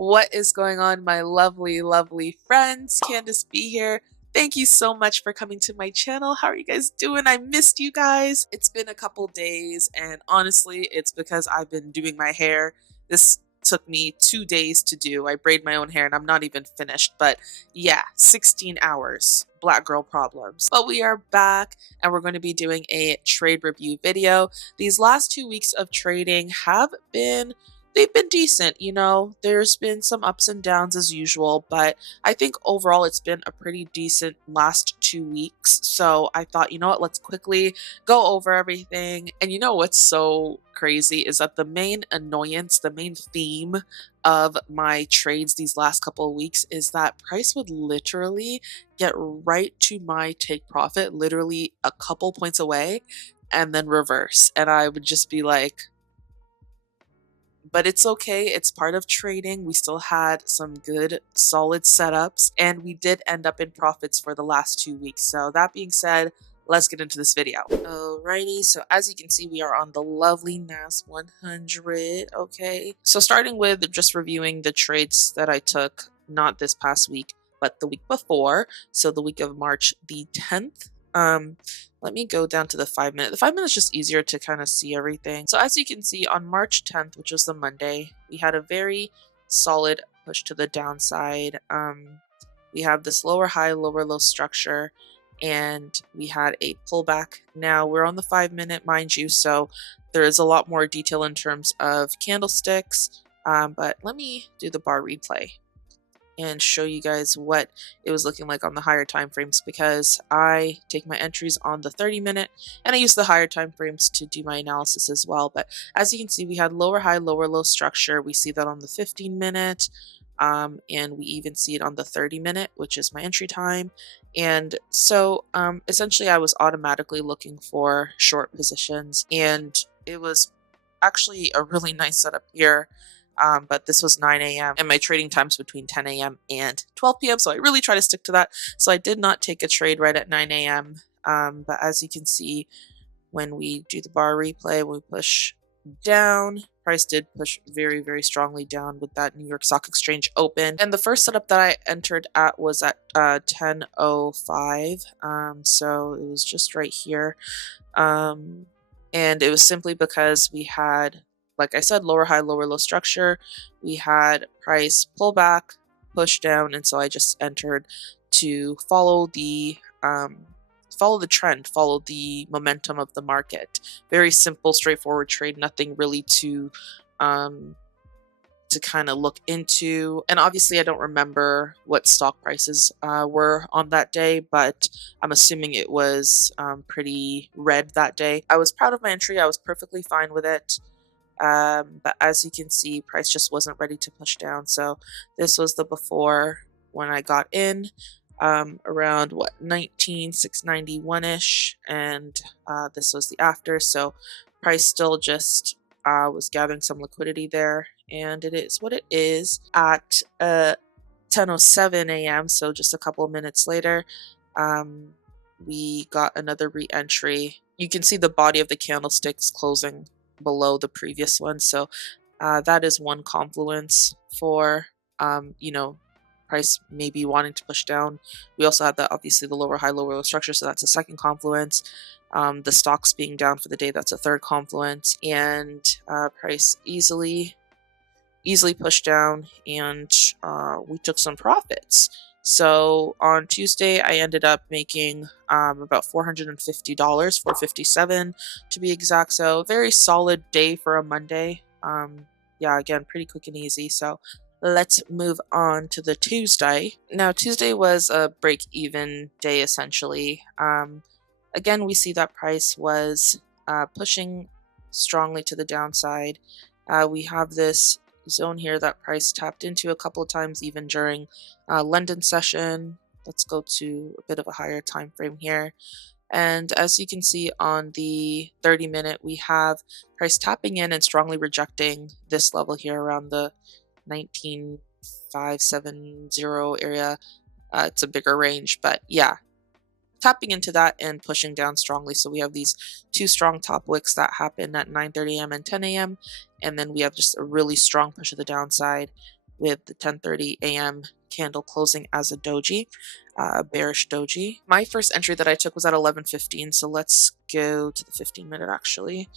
What is going on, my lovely, lovely friends? Candace B here. Thank you so much for coming to my channel. How are you guys doing? I missed you guys. It's been a couple days, and honestly, it's because I've been doing my hair. This took me 2 days to do. I braid my own hair, and I'm not even finished. But yeah, 16 hours. Black girl problems. But we are back, and we're going to be doing a trade review video. These last 2 weeks of trading have been they've been decent, you know. There's been some ups and downs as usual, but I think overall it's been a pretty decent last 2 weeks. So I thought, you know what, let's quickly go over everything. And you know what's so crazy is that the main annoyance, the main theme of my trades these last couple of weeks is that price would literally get right to my take profit, literally a couple points away, and then reverse. And I would just be like, but it's okay. It's part of trading. We still had some good, solid setups, and we did end up in profits for the last 2 weeks. So that being said, let's get into this video. Alrighty, so as you can see, we are on the lovely NAS100, okay? So starting with just reviewing the trades that I took, not this past week, but the week before, so the week of March the 10th. Let me go down to the 5 minute. The 5 minute is just easier to kind of see everything. So as you can see on March 10th, which was the Monday, we had a very solid push to the downside. We have this lower high, lower low structure, and we had a pullback. Now we're on the 5 minute, mind you, so there is a lot more detail in terms of candlesticks. But let me do the bar replay and show you guys what it was looking like on the higher time frames, because I take my entries on the 30 minute and I use the higher time frames to do my analysis as well. But as you can see, we had lower high, lower low structure. We see that on the 15 minute, and we even see it on the 30 minute, which is my entry time. And so essentially I was automatically looking for short positions, and it was actually a really nice setup here. But this was 9 a.m. and my trading time's between 10 a.m. and 12 p.m. So I really try to stick to that. So I did not take a trade right at 9 a.m. But as you can see, when we do the bar replay, when we push down, price did push very, very strongly down with that New York Stock Exchange open. And the first setup that I entered at was at 10:05. So it was just right here. And it was simply because we had, like I said, lower high, lower low structure. We had price pullback, push down, and so I just entered to follow the trend, follow the momentum of the market. Very simple, straightforward trade. Nothing really to kind of look into. And obviously, I don't remember what stock prices were on that day, but I'm assuming it was pretty red that day. I was proud of my entry. I was perfectly fine with it. But as you can see, price just wasn't ready to push down. So this was the before when I got in, around what, 19,691-ish, and this was the after. So price still just was gathering some liquidity there, and it is what it is. At 10:07 a.m., so just a couple of minutes later, we got another re-entry. You can see the body of the candlesticks closing below the previous one, so that is one confluence for you know, price maybe wanting to push down. We also have the, obviously, the lower high, lower low structure, so that's a second confluence. The stocks being down for the day, that's a third confluence, and price easily pushed down, and we took some profits. So on Tuesday, I ended up making about $450, $457 to be exact. So very solid day for a Monday. Yeah, again, pretty quick and easy. So let's move on to the Tuesday. Now, Tuesday was a break-even day, essentially. Again, we see that price was pushing strongly to the downside. We have this zone here that price tapped into a couple of times, even during London session. Let's go to a bit of a higher time frame here, and as you can see on the 30 minute, we have price tapping in and strongly rejecting this level here around the 19,570 area. It's a bigger range, but yeah, tapping into that and pushing down strongly. So we have these two strong top wicks that happen at 9:30 a.m. and 10 a.m. And then we have just a really strong push to the downside. with the 10:30 a.m. candle closing as a doji, bearish doji. My first entry that I took was at 11:15, so let's go to the 15-minute actually,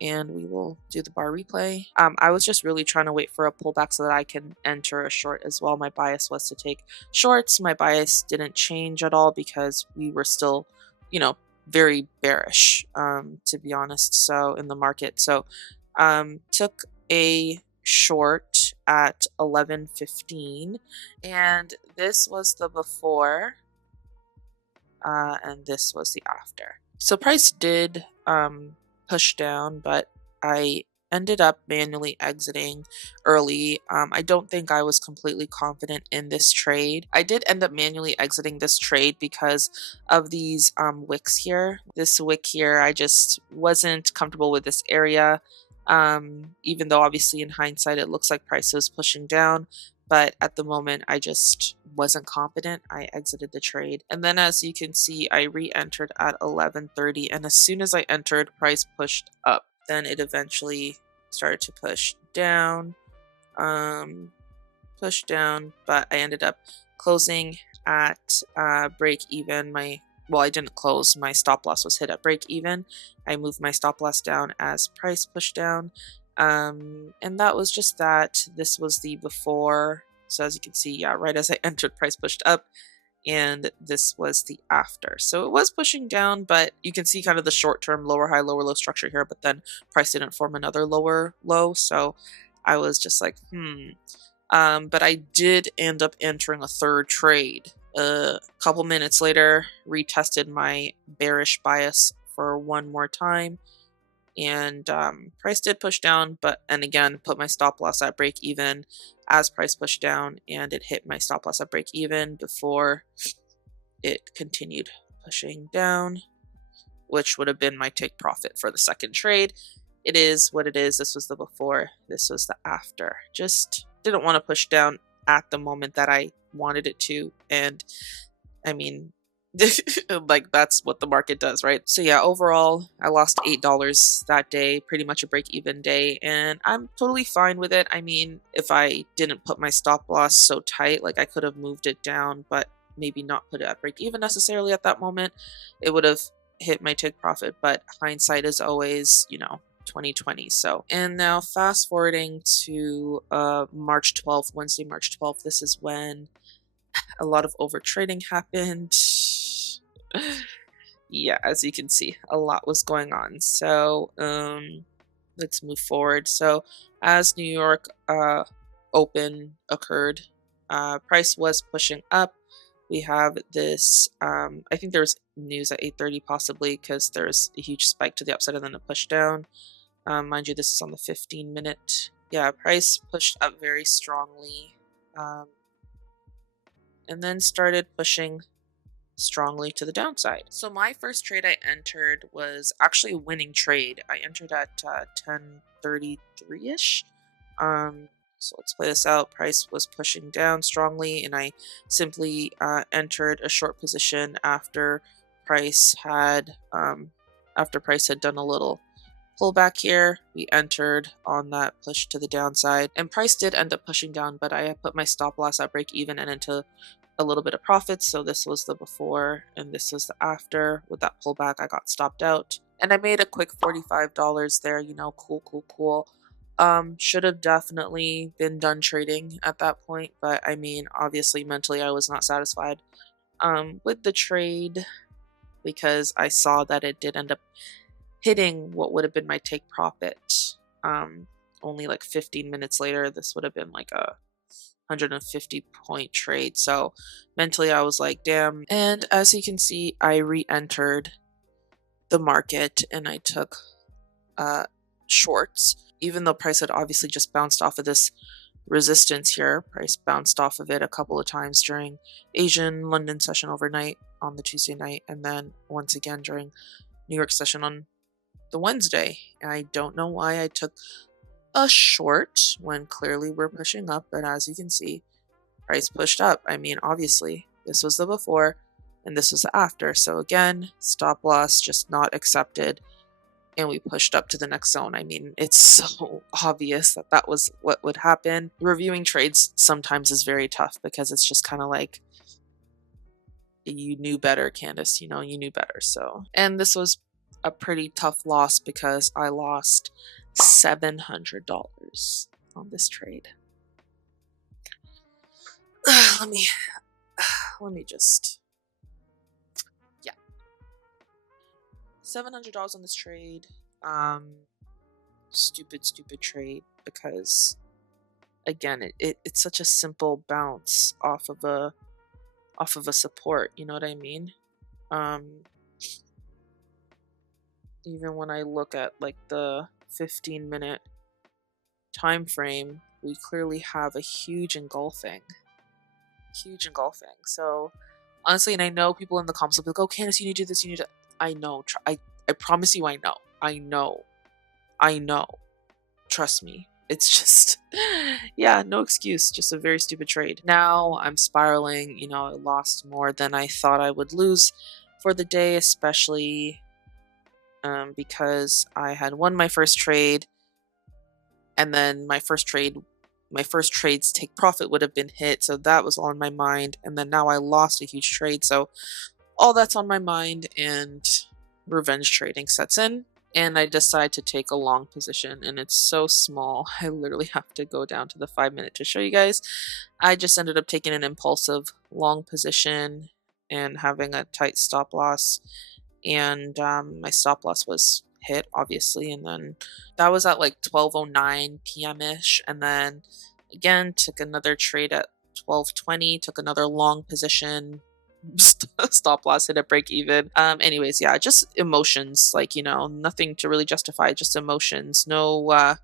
and we will do the bar replay. I was just really trying to wait for a pullback so that I can enter a short as well. My bias was to take shorts. My bias didn't change at all because we were still, you know, very bearish, to be honest, so in the market. So took a short at 11:15, and this was the before, and this was the after. So price did push down, but I ended up manually exiting early. I don't think I was completely confident in this trade. I did end up manually exiting this trade because of these wicks here. This wick here, I just wasn't comfortable with this area. Even though obviously in hindsight it looks like price was pushing down, but at the moment I just wasn't confident. I exited the trade, and then as you can see, I re-entered at 11:30, and as soon as I entered, price pushed up. Then it eventually started to push down, but I ended up closing at break even. Well, I didn't close. My stop loss was hit at break even. I moved my stop loss down as price pushed down. And that was just that. This was the before. So as you can see, yeah, right as I entered, price pushed up. And this was the after. So it was pushing down, but you can see kind of the short-term lower high, lower low structure here, but then price didn't form another lower low. So I was just like, but I did end up entering a third trade. A couple minutes later, retested my bearish bias for one more time, and price did push down, and again put my stop loss at break even as price pushed down, and it hit my stop loss at break even before it continued pushing down, which would have been my take profit for the second trade. It is what it is. This was the before, this was the after. Just didn't want to push down at the moment that I wanted it to, and I mean, like that's what the market does, right? So yeah, overall I lost $8 that day, pretty much a break-even day, and I'm totally fine with it. I mean, if I didn't put my stop loss so tight, like I could have moved it down, but maybe not put it at break-even necessarily at that moment, it would have hit my take profit. But hindsight is always, 2020. So, and now fast forwarding to March 12th, Wednesday, March 12th, this is when a lot of overtrading happened. Yeah, as you can see, a lot was going on. So let's move forward. So as New York open occurred, price was pushing up. We have this, I think there's news at 8:30 possibly, because there's a huge spike to the upside and then a push down. Mind you, this is on the 15-minute. Yeah, price pushed up very strongly, and then started pushing strongly to the downside. So my first trade I entered was actually a winning trade. I entered at 10:33-ish. So let's play this out. Price was pushing down strongly, and I simply entered a short position after price had done a little pullback here. We entered on that push to the downside, and price did end up pushing down, but I put my stop loss at break even and into a little bit of profits. So this was the before and this was the after. With that pullback, I got stopped out, and I made a quick $45 there. Cool. Should have definitely been done trading at that point, but I mean, obviously mentally I was not satisfied with the trade, because I saw that it did end up hitting what would have been my take profit. Only like 15 minutes later, this would have been like a 150 point trade. So mentally I was like, damn. And as you can see, I re-entered the market and I took shorts, even though price had obviously just bounced off of this resistance here. Price bounced off of it a couple of times during Asian London session overnight on the Tuesday night, and then once again during New York session on the Wednesday. And I don't know why I took a short when clearly we're pushing up, but as you can see, price pushed up. I mean, obviously this was the before and this was the after. So again, stop loss just not accepted, and we pushed up to the next zone. I mean, it's so obvious that that was what would happen. Reviewing trades sometimes is very tough because it's just kind of like, you knew better, Candace, you know, you knew better. So, and this was a pretty tough loss because I lost $700 on this trade. let me just, yeah, $700 on this trade. Stupid trade, because again, it's such a simple bounce off of a support, you know what I mean? Even when I look at like the 15-minute time frame, we clearly have a huge engulfing. So honestly, and I know people in the comments will be like, oh, Candace, you need to do this, you need to. I know. I promise you, I know. Trust me. It's just, yeah, no excuse. Just a very stupid trade. Now I'm spiraling. You know, I lost more than I thought I would lose for the day, especially because I had won my first trade, and then my first trade's take profit would have been hit, so that was all in my mind. And then now I lost a huge trade, so all that's on my mind, and revenge trading sets in. And I decide to take a long position, and it's so small. I literally have to go down to the 5-minute to show you guys. I just ended up taking an impulsive long position and having a tight stop loss. And my stop loss was hit, obviously. And then that was at like 12:09 p.m.-ish. And then again, took another trade at 12:20, took another long position. Stop loss hit at break even. Anyways, yeah, just emotions, like, you know, nothing to really justify, just emotions. No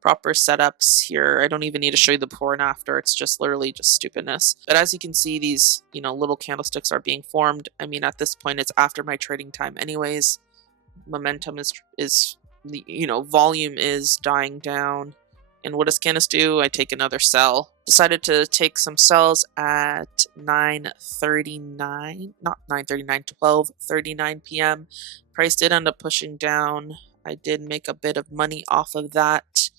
proper setups here. I don't even need to show you the before and after. It's just literally just stupidness. But as you can see, these, you know, little candlesticks are being formed. I mean, at this point, it's after my trading time anyways. Momentum is you know, volume is dying down. And what does Candace do? I take another sell. Decided to take some sells at 9:39, not 9:39, 12:39 p.m. Price did end up pushing down. I did make a bit of money off of that,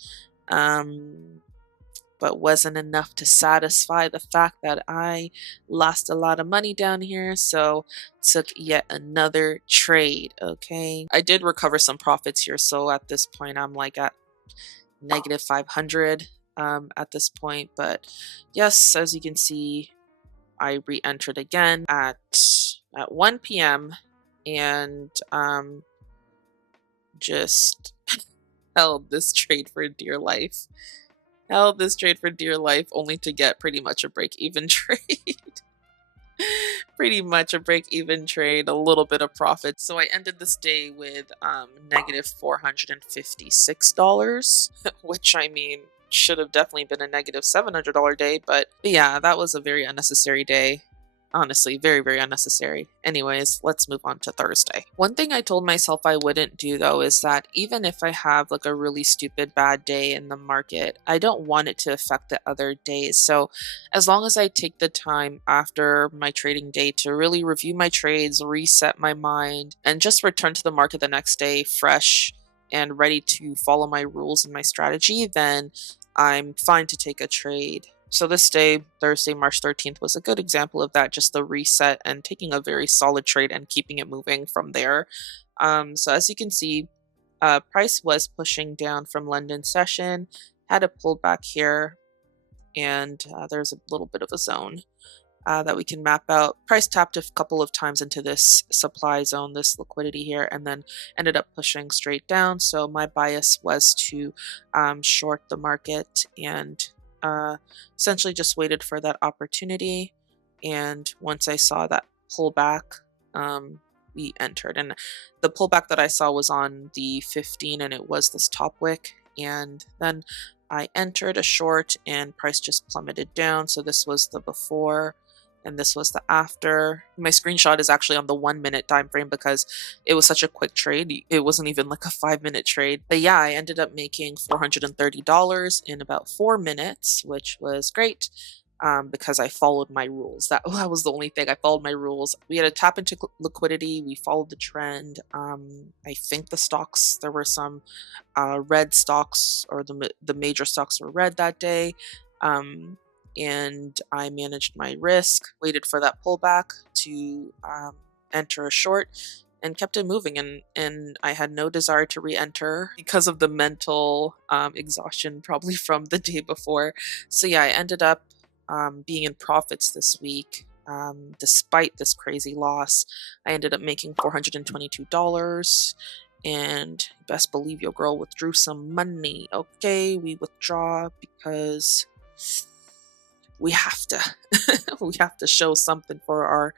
but wasn't enough to satisfy the fact that I lost a lot of money down here, so took yet another trade, okay? I did recover some profits here, so at this point I'm like at negative 500 at this point. But yes, as you can see, I re-entered again at 1 p.m. and just held this trade for dear life. Only to get pretty much a break-even trade. Pretty much a break-even trade, a little bit of profit. So I ended this day with negative $456, which, I mean, should have definitely been a negative $700 day. But yeah, that was a very unnecessary day. Honestly, very, very unnecessary. Anyways, let's move on to Thursday. One thing I told myself I wouldn't do, though, is that even if I have like a really stupid bad day in the market, I don't want it to affect the other days. So as long as I take the time after my trading day to really review my trades, reset my mind, and just return to the market the next day fresh and ready to follow my rules and my strategy, then I'm fine to take a trade. So this day, Thursday, March 13th, was a good example of that, just the reset and taking a very solid trade and keeping it moving from there. So as you can see, price was pushing down from London session, had a pullback here, and there's a little bit of a zone that we can map out. Price tapped a couple of times into this supply zone, this liquidity here, and then ended up pushing straight down. So my bias was to short the market and essentially just waited for that opportunity. And once I saw that pullback, we entered. And the pullback that I saw was on the 15, and it was this top wick. And then I entered a short, and price just plummeted down. So this was the before, and this was the after. My screenshot is actually on the 1-minute time frame because it was such a quick trade. It wasn't even like a 5-minute trade. But yeah, I ended up making $430 in about 4 minutes, which was great. because I followed my rules. That was the only thing. I followed my rules. We had to tap into liquidity. We followed the trend. I think the stocks, there were some red stocks, or the major stocks were red that day. And I managed my risk, waited for that pullback to enter a short, and kept it moving. And I had no desire to re-enter because of the mental exhaustion probably from the day before. So yeah, I ended up being in profits this week. Despite this crazy loss, I ended up making $422. And best believe your girl withdrew some money. Okay, we withdraw because we have to we have to show something for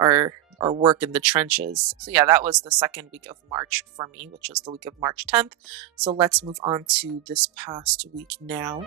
our work in the trenches. So yeah, that was the second week of March for me, which was the week of March 10th. So let's move on to this past week now.